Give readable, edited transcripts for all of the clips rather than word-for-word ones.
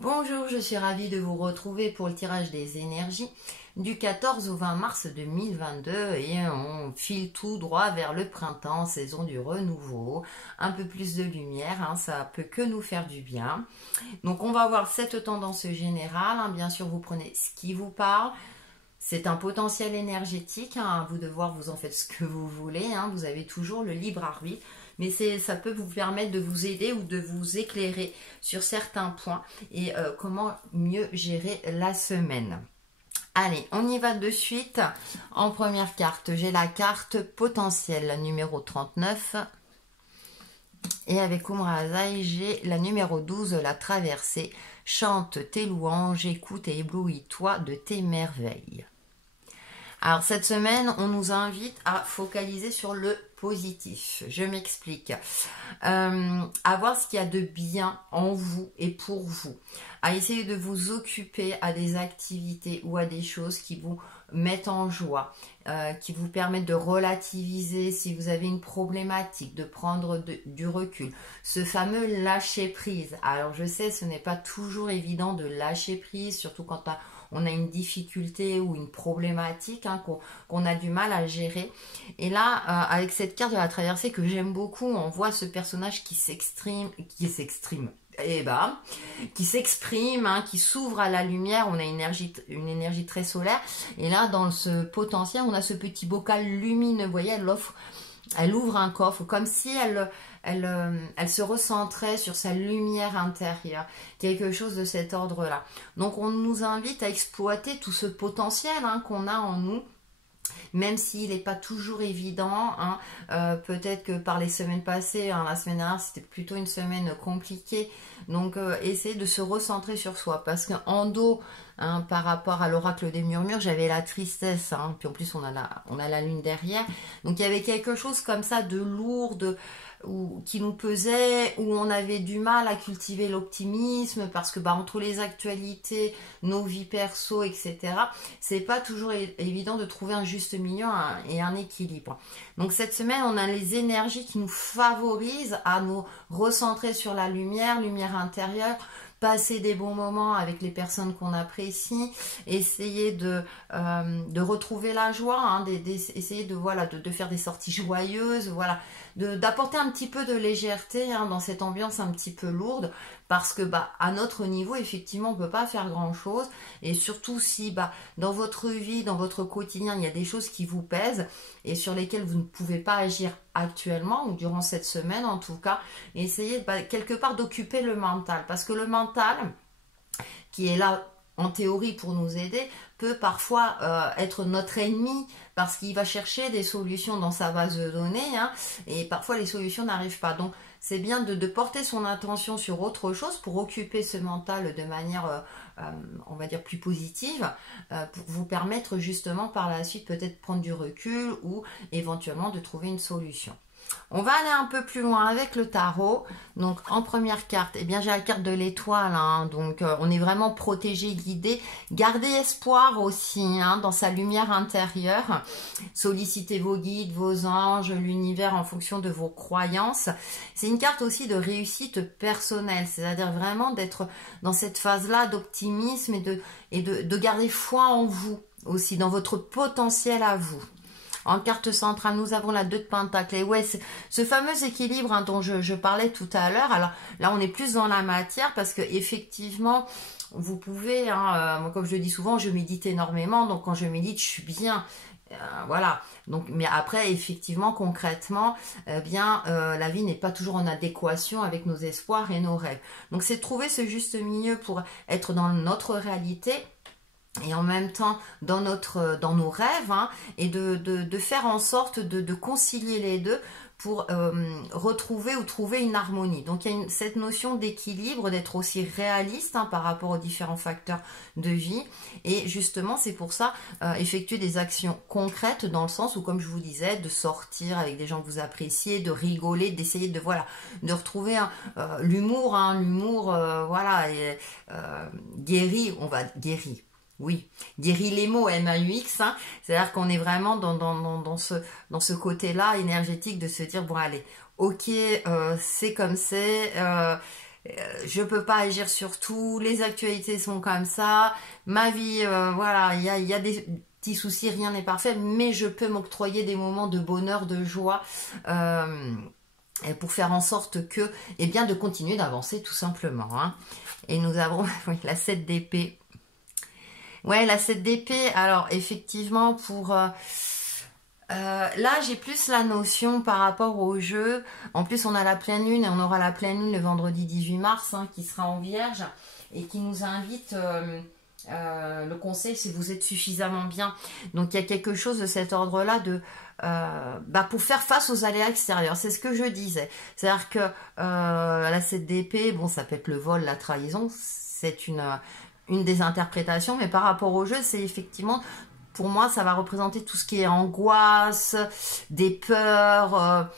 Bonjour, je suis ravie de vous retrouver pour le tirage des énergies du 14 au 20 mars 2022 et on file tout droit vers le printemps, saison du renouveau, un peu plus de lumière, ça peut que nous faire du bien. Donc on va voir cette tendance générale, bien sûr vous prenez ce qui vous parle. C'est un potentiel énergétique, à vous de voir, vous en faites ce que vous voulez, vous avez toujours le libre arbitre, mais ça peut vous permettre de vous aider ou de vous éclairer sur certains points et comment mieux gérer la semaine. Allez, on y va de suite. En première carte, j'ai la carte potentielle numéro 39. Et avec Umrazai, j'ai la numéro 12, la traversée. Chante tes louanges, écoute et éblouis-toi de tes merveilles. Alors cette semaine, on nous invite à focaliser sur le positif. Je m'explique. À voir ce qu'il y a de bien en vous et pour vous. À essayer de vous occuper à des activités ou à des choses qui vous mettent en joie, qui vous permettent de relativiser si vous avez une problématique, de prendre du recul. Ce fameux lâcher prise. Alors je sais, ce n'est pas toujours évident de lâcher prise, surtout quand on a une difficulté ou une problématique qu'on a du mal à gérer. Et là, avec cette carte de la traversée que j'aime beaucoup, on voit ce personnage qui s'exprime, qui s'exprime, qui s'ouvre à la lumière. On a une énergie très solaire. Et là, dans ce potentiel, on a ce petit bocal lumineux. Vous voyez, elle ouvre un coffre comme si elle se recentrait sur sa lumière intérieure, quelque chose de cet ordre-là. Donc on nous invite à exploiter tout ce potentiel qu'on a en nous, même s'il n'est pas toujours évident. Peut-être que par les semaines passées, la semaine dernière, c'était plutôt une semaine compliquée. Donc, essayer de se recentrer sur soi. Parce qu'en dos, par rapport à l'oracle des murmures, j'avais la tristesse. Puis en plus, on a la lune derrière. Donc, il y avait quelque chose comme ça de lourd, qui nous pesait, où on avait du mal à cultiver l'optimisme parce que entre les actualités, nos vies perso, etc., c'est pas toujours évident de trouver un juste milieu et un équilibre. Donc cette semaine, on a les énergies qui nous favorisent à nous recentrer sur la lumière intérieure, passer des bons moments avec les personnes qu'on apprécie, essayer de retrouver la joie, essayer de faire des sorties joyeuses, d'apporter un petit peu de légèreté dans cette ambiance un petit peu lourde, parce que à notre niveau, effectivement, on ne peut pas faire grand chose, et surtout si dans votre vie, dans votre quotidien, il y a des choses qui vous pèsent et sur lesquelles vous ne pouvez pas agir actuellement ou durant cette semaine en tout cas, essayez quelque part d'occuper le mental, parce que le mental qui est là en théorie pour nous aider peut parfois être notre ennemi, parce qu'il va chercher des solutions dans sa base de données, et parfois les solutions n'arrivent pas. Donc c'est bien de porter son attention sur autre chose pour occuper ce mental de manière on va dire plus positive, pour vous permettre justement par la suite peut-être prendre du recul ou éventuellement de trouver une solution. On va aller un peu plus loin avec le tarot. Donc en première carte, j'ai la carte de l'étoile, donc on est vraiment protégé, guidé. Gardez espoir aussi dans sa lumière intérieure. Sollicitez vos guides, vos anges, l'univers en fonction de vos croyances. C'est une carte aussi de réussite personnelle, c'est-à-dire vraiment d'être dans cette phase-là d'optimisme et de garder foi en vous aussi, dans votre potentiel à vous. En carte centrale, nous avons la 2 de Pentacle. Et ouais, ce fameux équilibre dont je parlais tout à l'heure. Alors là, on est plus dans la matière parce que effectivement, vous pouvez, moi, comme je le dis souvent, je médite énormément. Donc quand je médite, je suis bien. Voilà. Donc, mais après, effectivement, concrètement, la vie n'est pas toujours en adéquation avec nos espoirs et nos rêves. Donc c'est trouver ce juste milieu pour être dans notre réalité et en même temps dans nos rêves, et de faire en sorte de concilier les deux pour retrouver ou trouver une harmonie. Donc il y a cette notion d'équilibre, d'être aussi réaliste par rapport aux différents facteurs de vie, et justement c'est pour ça effectuer des actions concrètes dans le sens où, comme je vous disais, de sortir avec des gens que vous appréciez, de rigoler, d'essayer de retrouver l'humour, guéri. Oui, guérit les mots, M-A-U-X, c'est-à-dire qu'on est vraiment dans ce côté-là énergétique de se dire, bon allez, ok, c'est comme c'est, je peux pas agir sur tout, les actualités sont comme ça, ma vie, voilà, il y a des petits soucis, rien n'est parfait, mais je peux m'octroyer des moments de bonheur, de joie, et pour faire en sorte que, eh bien, de continuer d'avancer tout simplement. Hein. Et nous avons oui, la 7 d'épée. Ouais, la 7 d'épée, alors effectivement, pour... là, j'ai plus la notion par rapport au jeu. En plus, on a la pleine lune et on aura la pleine lune le vendredi 18 mars hein, qui sera en Vierge et qui nous invite... le conseil, c'est vous êtes suffisamment bien. Donc, il y a quelque chose de cet ordre-là de... pour faire face aux aléas extérieurs. C'est ce que je disais. C'est-à-dire que la 7 d'épée, bon, ça peut être le vol, la trahison. C'est une des interprétations. Mais par rapport au jeu, c'est effectivement... Pour moi, ça va représenter tout ce qui est angoisse, des peurs,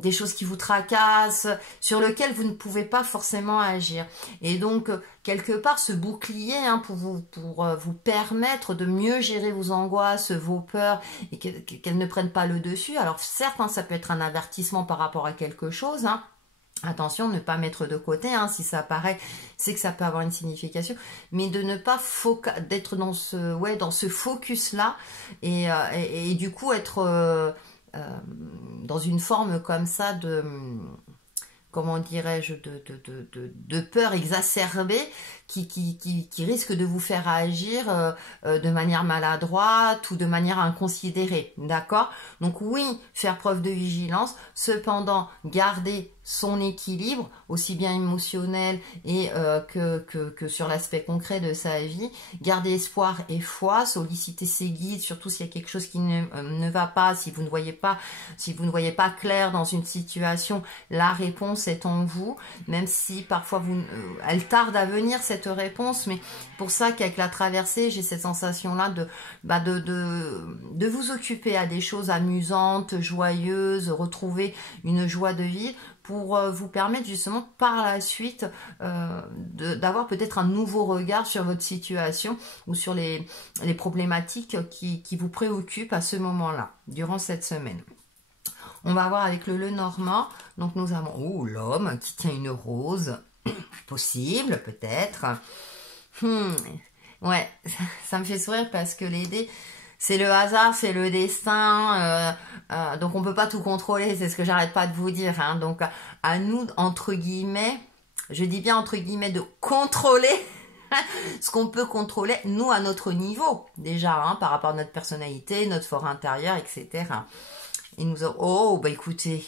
des choses qui vous tracassent, sur lesquelles vous ne pouvez pas forcément agir. Et donc, quelque part, ce bouclier hein, pour vous permettre de mieux gérer vos angoisses, vos peurs, et qu'elles ne prennent pas le dessus. Alors certes, hein, ça peut être un avertissement par rapport à quelque chose, hein. Attention, ne pas mettre de côté, hein, si ça apparaît, c'est que ça peut avoir une signification, mais de ne pas d'être dans ce focus-là et du coup être dans une forme comme ça de, comment dirais-je, de peur exacerbée qui risque de vous faire agir de manière maladroite ou de manière inconsidérée, d'accord? Donc oui, faire preuve de vigilance, cependant garder son équilibre, aussi bien émotionnel et que sur l'aspect concret de sa vie, garder espoir et foi, solliciter ses guides, surtout s'il y a quelque chose qui ne va pas, si vous ne voyez pas clair dans une situation, la réponse est en vous, même si parfois elle tarde à venir cette réponse, mais pour ça qu'avec la traversée, j'ai cette sensation-là de vous occuper à des choses amusantes, joyeuses, retrouver une joie de vivre, pour vous permettre justement par la suite d'avoir peut-être un nouveau regard sur votre situation ou sur les problématiques qui vous préoccupent à ce moment-là, durant cette semaine. On va voir avec le Lenormand, donc nous avons l'homme qui tient une rose, possible peut-être. Ouais, ça me fait sourire parce que les dés, c'est le hasard, c'est le destin, donc on peut pas tout contrôler, c'est ce que j'arrête pas de vous dire. Hein. Donc à nous, entre guillemets, je dis bien entre guillemets, de contrôler ce qu'on peut contrôler, nous, à notre niveau, déjà, hein, par rapport à notre personnalité, notre fort intérieur, etc. Et nous avons... écoutez,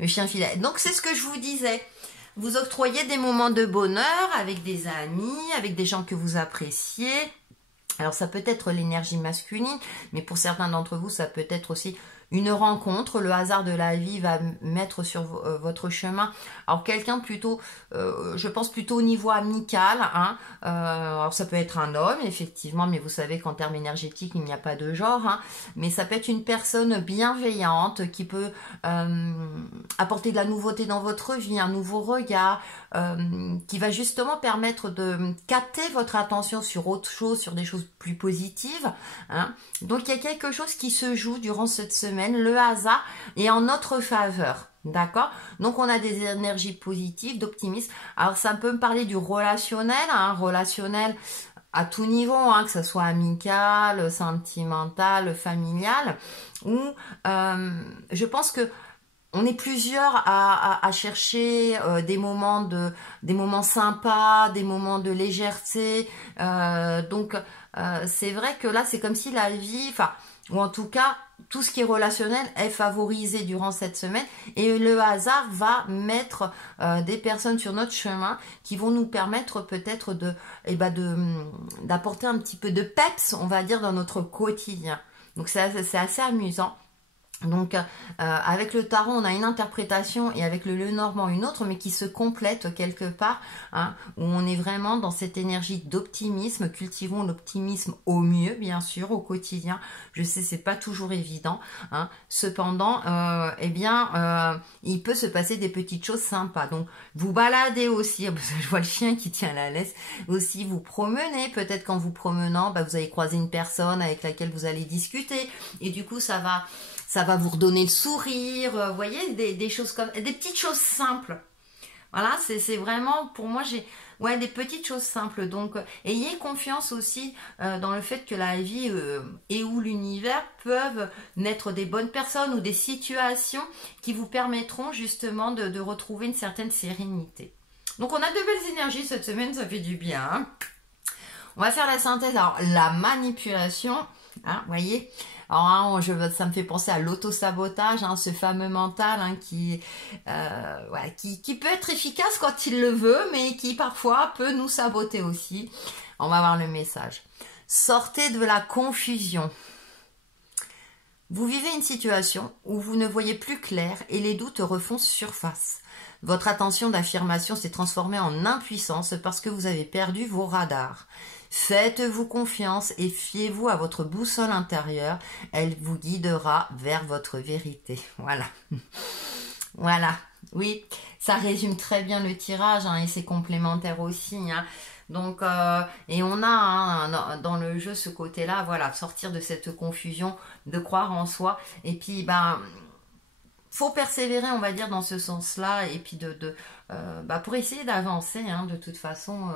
le chien fidèle. Donc c'est ce que je vous disais. Vous octroyez des moments de bonheur avec des amis, avec des gens que vous appréciez. Alors ça peut être l'énergie masculine, mais pour certains d'entre vous, ça peut être aussi une rencontre. Le hasard de la vie va mettre sur votre chemin. Alors quelqu'un plutôt, je pense plutôt au niveau amical. Hein. Alors ça peut être un homme, effectivement, mais vous savez qu'en termes énergétiques, il n'y a pas de genre. Hein. Mais ça peut être une personne bienveillante qui peut apporter de la nouveauté dans votre vie, un nouveau regard, qui va justement permettre de capter votre attention sur autre chose, sur des choses plus positives. Hein. Donc il y a quelque chose qui se joue durant cette semaine. Le hasard est en notre faveur, d'accord? Donc on a des énergies positives, d'optimisme. Alors ça peut me parler du relationnel, hein, relationnel à tout niveau, hein, que ce soit amical, sentimental, familial, ou je pense que on est plusieurs à chercher des moments sympas, des moments de légèreté. Donc c'est vrai que là c'est comme si la vie, ou en tout cas tout ce qui est relationnel est favorisé durant cette semaine et le hasard va mettre des personnes sur notre chemin qui vont nous permettre peut-être d'apporter un petit peu de peps, on va dire, dans notre quotidien. Donc c'est assez amusant. Donc avec le tarot on a une interprétation et avec le Lenormand une autre, mais qui se complètent quelque part, hein, où on est vraiment dans cette énergie d'optimisme. Cultivons l'optimisme au mieux, bien sûr, au quotidien. Je sais, c'est pas toujours évident, hein. Cependant il peut se passer des petites choses sympas. Donc vous baladez aussi, je vois le chien qui tient la laisse, aussi vous promenez, peut-être qu'en vous promenant vous allez croiser une personne avec laquelle vous allez discuter et du coup ça va vous redonner le sourire, vous voyez, des choses comme, des petites choses simples. Voilà, c'est vraiment, pour moi, j'ai ouais, des petites choses simples. Donc, ayez confiance aussi dans le fait que la vie et ou l'univers peuvent naître des bonnes personnes ou des situations qui vous permettront justement de retrouver une certaine sérénité. Donc, on a de belles énergies cette semaine, ça fait du bien. Hein. On va faire la synthèse. Alors, la manipulation, hein, voyez. Alors, hein, ça me fait penser à l'auto-sabotage, hein, ce fameux mental hein, voilà, qui peut être efficace quand il le veut, mais qui parfois peut nous saboter aussi. On va voir le message. Sortez de la confusion. Vous vivez une situation où vous ne voyez plus clair et les doutes refont surface. Votre attention d'affirmation s'est transformée en impuissance parce que vous avez perdu vos radars. Faites-vous confiance et fiez-vous à votre boussole intérieure. Elle vous guidera vers votre vérité. Voilà. Voilà. Oui, ça résume très bien le tirage hein, et c'est complémentaire aussi. Hein. Donc, et on a hein, dans le jeu ce côté-là, voilà, sortir de cette confusion, de croire en soi. Et puis, ben, faut persévérer, on va dire, dans ce sens-là. Et puis, pour essayer d'avancer, hein, de toute façon...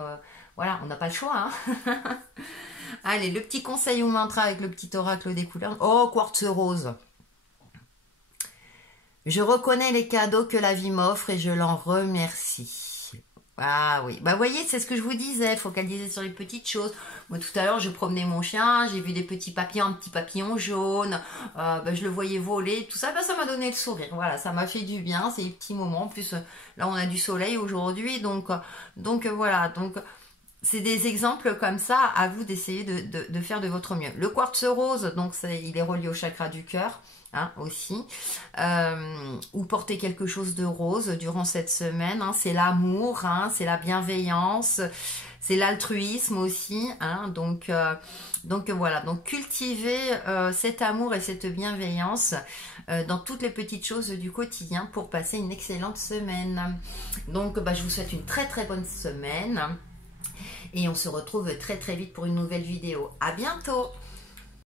Voilà, on n'a pas le choix. Hein. Allez, le petit conseil ou mantra avec le petit oracle des couleurs. Oh, quartz rose. Je reconnais les cadeaux que la vie m'offre et je l'en remercie. Ah oui, bah voyez, c'est ce que je vous disais, focaliser sur les petites choses. Moi tout à l'heure, je promenais mon chien, j'ai vu des petits papillons, un petit papillon jaune, je le voyais voler, tout ça, ça m'a donné le sourire. Voilà, ça m'a fait du bien, c'est des petits moments. En plus, là on a du soleil aujourd'hui, donc voilà, donc... C'est des exemples comme ça, à vous d'essayer de faire de votre mieux. Le quartz rose, donc il est relié au chakra du cœur, hein, aussi. Ou porter quelque chose de rose durant cette semaine. Hein, c'est l'amour, hein, c'est la bienveillance, c'est l'altruisme aussi. Hein, donc voilà, donc cultiver cet amour et cette bienveillance dans toutes les petites choses du quotidien pour passer une excellente semaine. Donc je vous souhaite une très très bonne semaine. Et on se retrouve très très vite pour une nouvelle vidéo. À bientôt!